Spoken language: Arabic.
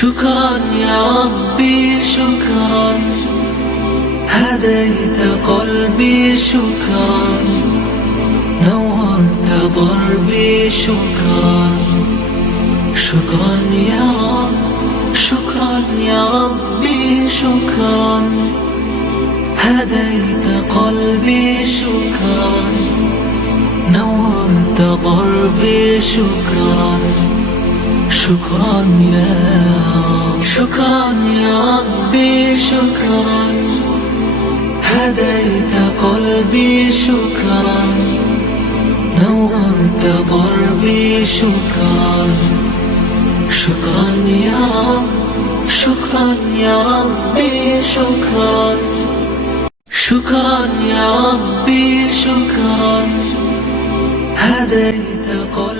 شكرا يا ربي شكرا، هديت قلبي شكرا، نورت ضربي شكرا. شكرا يا رب، شكرا يا ربي شكرا، هديت قلبي شكرا، نورت ضربي شكرا. شكرا يا رب، شكرا يا ربي شكرا، هديت قلبي شكرا، نورت ضربي شكرا. شكرا يا رب، شكرا يا ربي شكرا، شكرا يا ربي شكرا، هديت قلبي